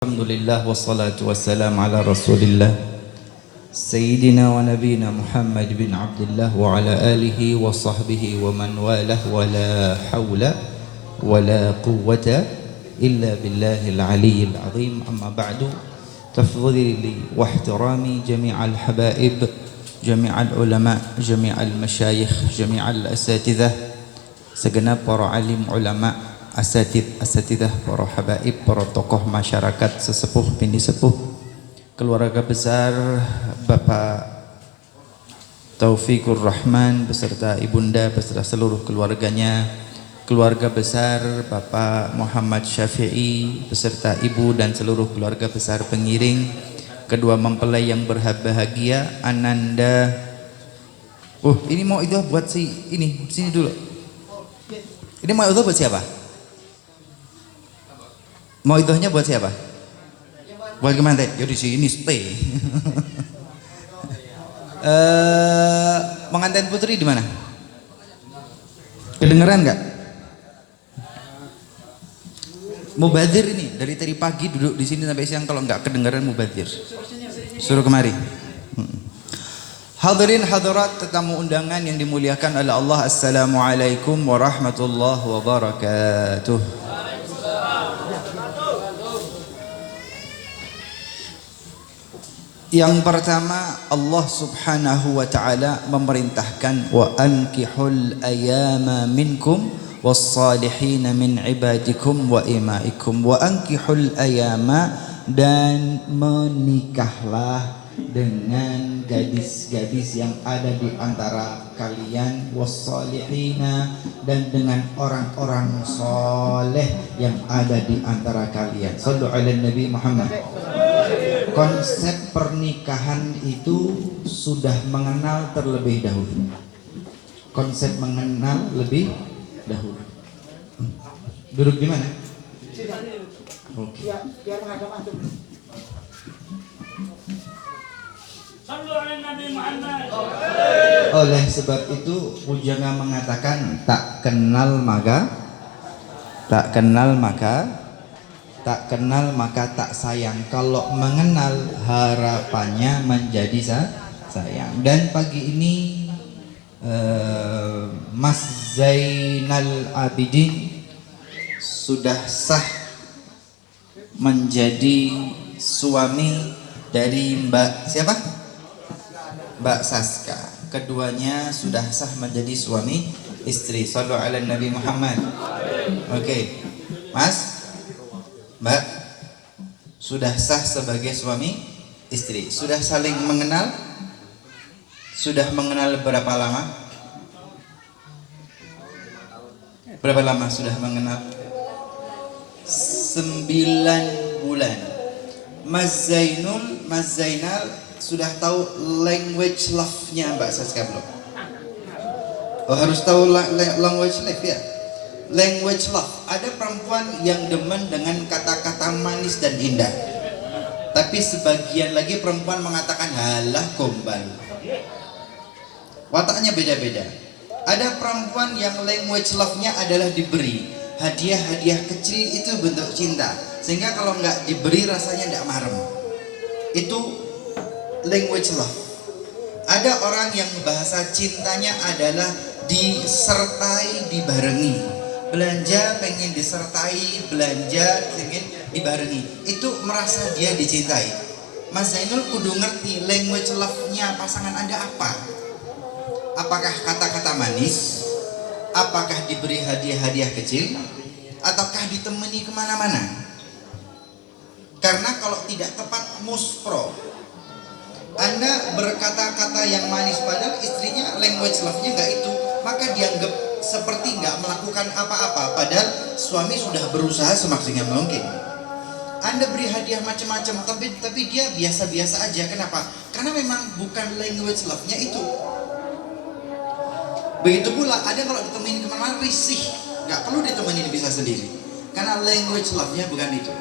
Alhamdulillah wassalatu wassalam ala rasulillah Sayyidina wa nabina Muhammad bin Abdullah wa ala alihi wa sahbihi wa man walah wa la hawla wa la quwwata illa billahil aliyyil azim. Amma ba'du, tafdhili wa ihtirami jami'al habaib, jami'al ulama, jami'al masyayikh, jami'al asatidzah, segenap para alim ulama, asatidzah, para habaib, para tokoh masyarakat, sesepuh bini sepuh, keluarga besar Bapak Taufikur Rahman beserta ibunda beserta seluruh keluarganya, keluarga besar Bapak Muhammad Syafi'i beserta ibu dan seluruh keluarga besar pengiring, kedua mempelai yang berbahagia Ananda. Ini mau itu buat sini dulu. Ini mau itu buat siapa? Mau idahnya buat siapa? Buat kemana? Ya di sini stay. Pengantin putri di mana? Kedengeran nggak? Mubadir ini dari tadi pagi duduk di sini sampai siang, kalau nggak kedengeran mubadir. Suruh kemari. Hadirin hadirat tetamu undangan yang dimuliakan oleh Allah, assalamualaikum warahmatullahi wabarakatuh. Yang pertama, Allah subhanahu wa ta'ala memerintahkan wa ankihul ayama minkum wassalihina min ibadikum wa imaikum. Wa ankihul ayama, dan menikahlah dengan gadis-gadis yang ada di antara kalian, wassalihina, dan dengan orang-orang soleh yang ada di antara kalian. Sallu ala Nabi Muhammad. Konsep pernikahan itu sudah mengenal terlebih dahulu. Konsep mengenal lebih dahulu. Duduk di mana? Oke. Oleh sebab itu Pujangga mengatakan tak kenal maka tak sayang. Kalau mengenal, harapannya menjadi sayang. Dan pagi ini Mas Zainal Abidin sudah sah menjadi suami dari Mbak siapa? Mbak Saska. Keduanya sudah sah menjadi suami istri. Sallu ala Nabi Muhammad. Oke. Mas, Mbak, sudah sah sebagai suami istri. Sudah saling mengenal? Sudah mengenal berapa lama? Berapa lama sudah mengenal? 9 bulan. Mas Zainal sudah tahu language love-nya Mbak Saska belum? Harus tahu language love ya. Language love. Ada perempuan yang demen dengan kata-kata manis dan indah, tapi sebagian lagi perempuan mengatakan halah gombal. Wataknya beda-beda. Ada perempuan yang language love-nya adalah diberi hadiah-hadiah kecil, itu bentuk cinta, sehingga kalau nggak diberi rasanya nggak marem. Itu language love. Ada orang yang bahasa cintanya adalah disertai, dibarengi. Belanja pengen disertai, belanja pengen dibarengi, itu merasa dia dicintai. Mas Zainul kudu ngerti language love-nya pasangan Anda apa. Apakah kata-kata manis? Apakah diberi hadiah-hadiah kecil? Ataukah ditemani kemana-mana? Karena kalau tidak tepat muspro. Anda berkata-kata yang manis padahal istrinya language love-nya nggak itu, maka dianggap seperti nggak melakukan apa-apa, padahal suami sudah berusaha semaksimal mungkin. Anda beri hadiah macam-macam, tapi dia biasa-biasa aja. Kenapa? Karena memang bukan language love-nya itu. Begitu pula ada kalau ditemenin kemana-mana risih, nggak perlu ditemenin, bisa sendiri, karena language love-nya bukan itu.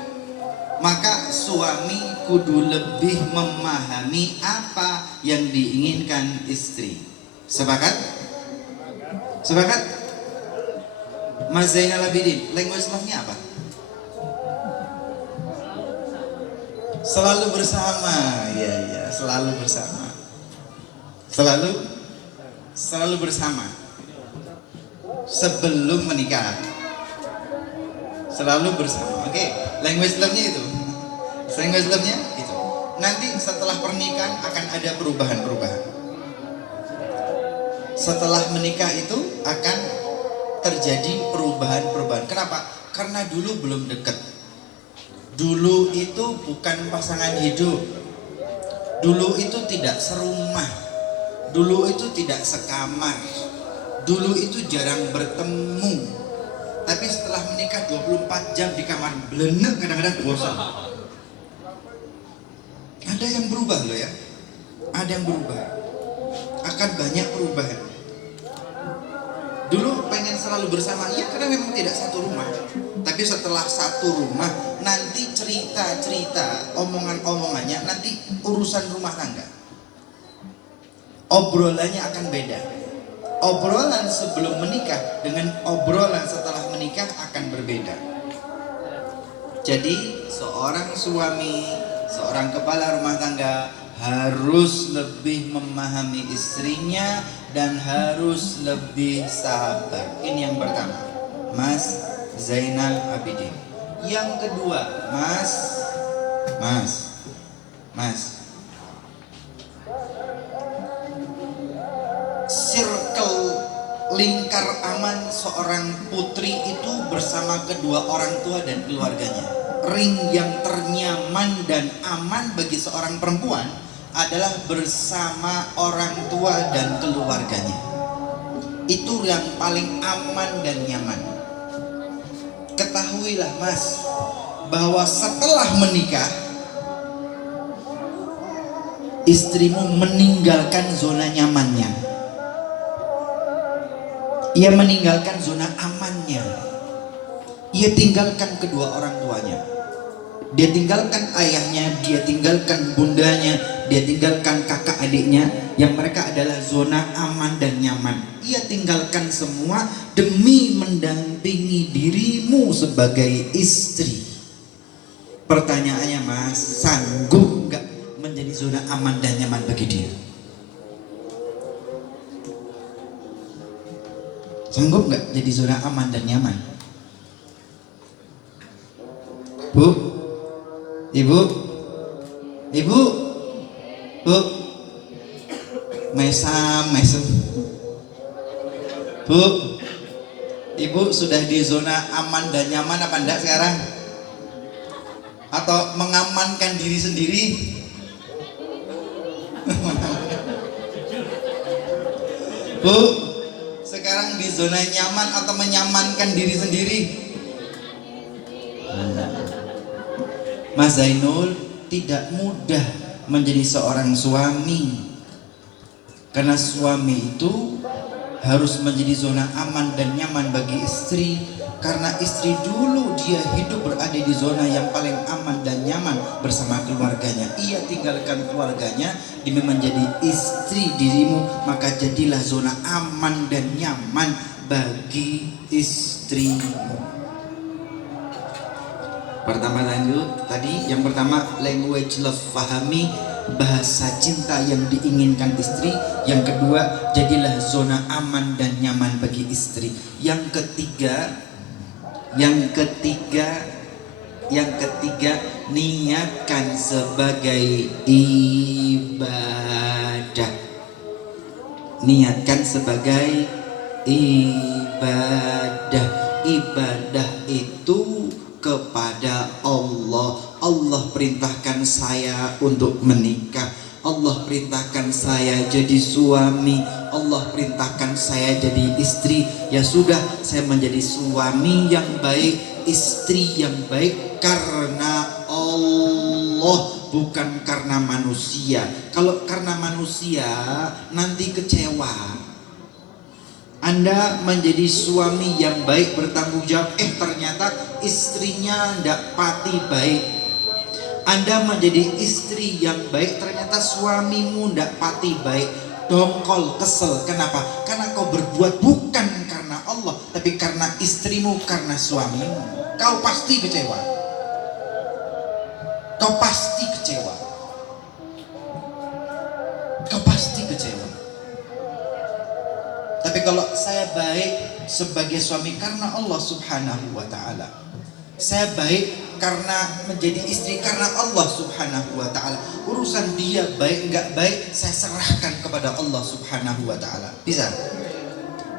Maka suami kudu lebih memahami apa yang diinginkan istri. Sepakat? Sepakat? Mas Zainal Abidin, language love-nya apa? Selalu bersama, ya ya, selalu bersama. Selalu bersama. Sebelum menikah. Selalu bersama. Oke, language love-nya itu. Language love-nya itu. Nanti setelah pernikahan akan ada perubahan-perubahan. Setelah menikah itu akan terjadi perubahan-perubahan. Kenapa? Karena dulu belum dekat. Dulu itu bukan pasangan hidup. Dulu itu tidak serumah. Dulu itu tidak sekamar. Dulu itu jarang bertemu. Tapi setelah menikah 24 jam di kamar belenek, kadang-kadang bosan. Ada yang berubah loh ya. Ada yang berubah. Akan banyak perubahan. Dulu pengen selalu bersama, iya karena memang tidak satu rumah. Tapi setelah satu rumah, nanti cerita-cerita, omongan-omongannya, nanti urusan rumah tangga. Obrolannya akan beda. Obrolan sebelum menikah dengan obrolan setelah menikah akan berbeda. Jadi seorang suami, seorang kepala rumah tangga harus lebih memahami istrinya dan harus lebih sabar. Ini yang pertama, Mas Zainal Abidin. Yang kedua, Mas, circle lingkar aman seorang putri itu bersama kedua orang tua dan keluarganya. Ring yang ternyaman dan aman bagi seorang perempuan adalah bersama orang tua dan keluarganya. Itu yang paling aman dan nyaman. Ketahuilah Mas, bahwa setelah menikah istrimu meninggalkan zona nyamannya. Ia meninggalkan zona amannya. Ia tinggalkan kedua orang tuanya. Dia tinggalkan ayahnya, dia tinggalkan bundanya, dia tinggalkan kakak adiknya, yang mereka adalah zona aman dan nyaman. Ia tinggalkan semua demi mendampingi dirimu sebagai istri. Pertanyaannya Mas, sanggup gak menjadi zona aman dan nyaman bagi dia? Sanggup gak jadi zona aman dan nyaman? Bu, Ibu, Bu, mesem. Bu, Ibu sudah di zona aman dan nyaman apa enggak sekarang? Atau mengamankan diri sendiri? Bu, sekarang di zona nyaman atau menyamankan diri sendiri? Mas Zainul tidak mudah menjadi seorang suami, karena suami itu harus menjadi zona aman dan nyaman bagi istri, karena istri dulu dia hidup berada di zona yang paling aman dan nyaman bersama keluarganya. Ia tinggalkan keluarganya demi menjadi istri dirimu, maka jadilah zona aman dan nyaman bagi istrimu. Pertama lanjut tadi, yang pertama language love, pahami bahasa cinta yang diinginkan istri. Yang kedua, jadilah zona aman dan nyaman bagi istri. Yang ketiga, niatkan sebagai ibadah. Niatkan sebagai ibadah. Ibadah itu kepada Allah. Allah perintahkan saya untuk menikah. Allah perintahkan saya jadi suami. Allah perintahkan saya jadi istri. Ya sudah, saya menjadi suami yang baik, istri yang baik karena Allah, bukan karena manusia. Kalau karena manusia nanti kecewa. Anda menjadi suami yang baik, bertanggung jawab, ternyata istrinya tidak pati baik. Anda menjadi istri yang baik, ternyata suamimu tidak pati baik. Dongkol, kesel. Kenapa? Karena kau berbuat bukan karena Allah, tapi karena istrimu, karena suamimu. Kau pasti kecewa. kau pasti kecewa. Kau pasti kecewa. Tapi kalau saya baik sebagai suami karena Allah Subhanahu wa ta'ala, saya baik karena menjadi istri karena Allah Subhanahu wa ta'ala, urusan dia baik enggak baik saya serahkan kepada Allah Subhanahu wa ta'ala. Bisa?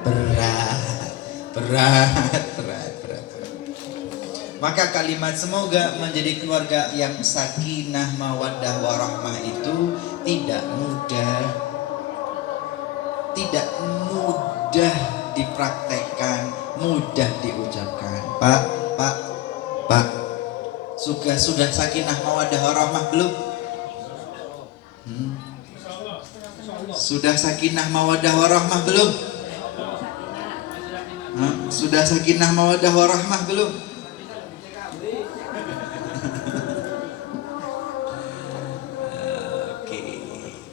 Berat. Maka kalimat semoga menjadi keluarga yang sakinah mawaddah warahmah itu tidak mudah dipraktekkan, mudah diucapkan. Pak, sudah sakinah mawaddah warahmah belum? Sudah sakinah mawaddah warahmah belum? Sudah sakinah mawaddah warahmah belum? Oke.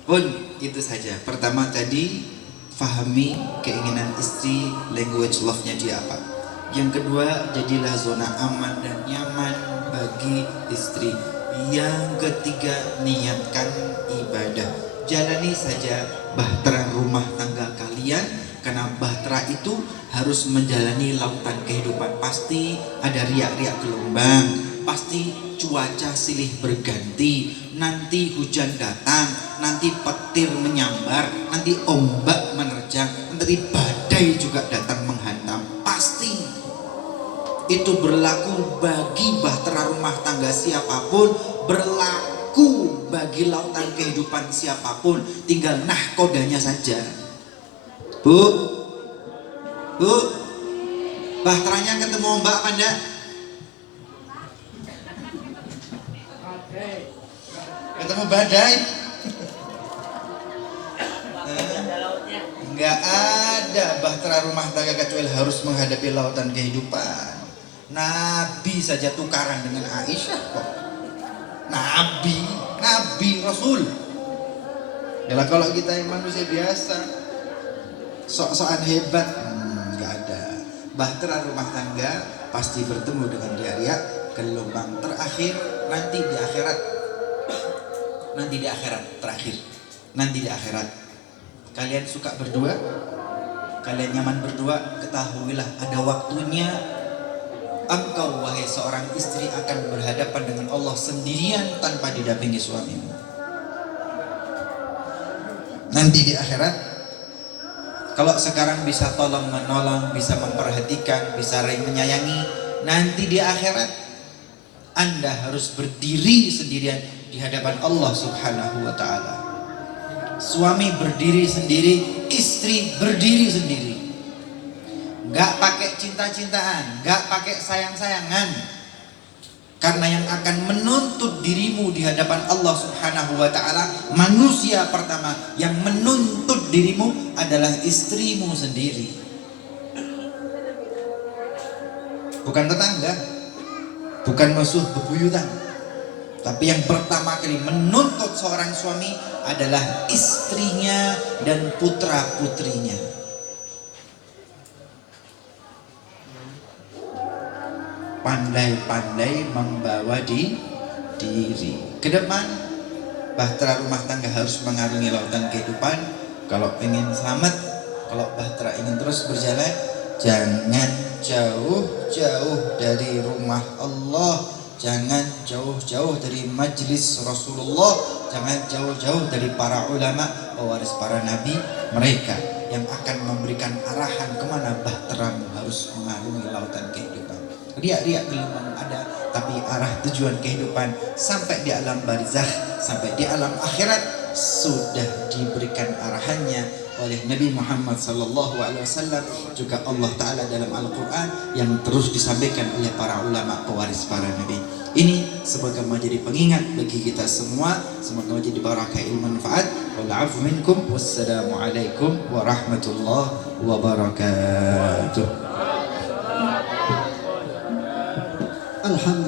Pun itu saja. Pertama tadi, fahami keinginan istri, language love-nya dia apa. Yang kedua, jadilah zona aman dan nyaman bagi istri. Yang ketiga, niatkan ibadah. Jalani saja bahtera rumah tangga kalian, karena bahtera itu harus menjalani lautan kehidupan. Pasti ada riak-riak gelombang, pasti cuaca silih berganti, nanti hujan datang, nanti petir menyambar, nanti ombak menerjang, nanti badai juga datang menghantam. Pasti itu berlaku bagi bahtera rumah tangga siapapun, berlaku bagi lautan kehidupan siapapun. Tinggal nahkodanya saja. Bu, bahteranya ketemu ombak apa enggak? Ketemu badai? Enggak ada bahtera rumah tangga kecuali harus menghadapi lautan kehidupan. Nabi saja tukaran dengan Aisyah kok. Nabi Rasul. Yalah, kalau kita yang manusia biasa, sok-sokan hebat, nggak ada. Bahtera rumah tangga pasti bertemu dengan riak-riak gelombang terakhir nanti di akhirat. Nanti di akhirat. Kalian suka berdua, kalian nyaman berdua, ketahuilah ada waktunya engkau wahai seorang istri akan berhadapan dengan Allah sendirian tanpa didampingi suamimu. Nanti di akhirat, kalau sekarang bisa tolong menolong, bisa memperhatikan, bisa menyayangi, nanti di akhirat Anda harus berdiri sendirian di hadapan Allah Subhanahu wa ta'ala. Suami berdiri sendiri, istri berdiri sendiri. Gak pakai cinta-cintaan, gak pakai sayang-sayangan. Karena yang akan menuntut dirimu di hadapan Allah Subhanahu wa ta'ala, manusia pertama yang menuntut dirimu adalah istrimu sendiri. Bukan tetangga, bukan musuh bebuyutan. Tapi yang pertama kali menuntut seorang suami adalah istrinya dan putra-putrinya. Pandai-pandai membawa diri. Ke depan, bahtera rumah tangga harus mengarungi lautan kehidupan. Kalau ingin selamat, kalau bahtera ingin terus berjalan, jangan jauh-jauh dari rumah Allah, jangan jauh-jauh dari majlis Rasulullah, jangan jauh-jauh dari para ulama, pewaris para nabi, mereka yang akan memberikan arahan kemana bahteramu harus mengarungi lautan kehidupan. Riak-riak gelombang ada, tapi arah tujuan kehidupan sampai di alam barzakh, sampai di alam akhirat sudah diberikan arahannya oleh Nabi Muhammad SAW, juga Allah Ta'ala dalam Al-Quran yang terus disampaikan oleh para ulama pewaris para nabi. Ini semoga menjadi pengingat bagi kita semua, semoga menjadi barakah ilmu manfaat. Wa'alafu minkum, wassalamualaikum warahmatullahi wabarakatuh. Alhamdulillah.